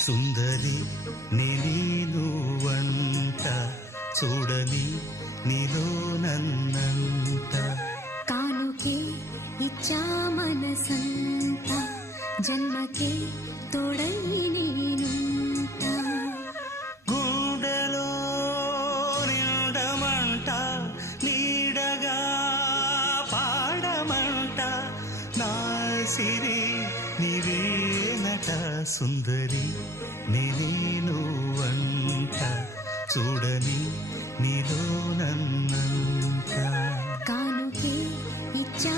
సుందరి నీను వంట చూడని నీలో నన్నంత కానుకే ఇచ్చా మనసంత జన్మకే తోడై నేనుంట గుండెలో నిండమంట నీడగా పాడమంట నా సిరి నీవేనట సుందరి నేను వంట చూడని నీలో నన్నంత కానుకే ఇచ్చా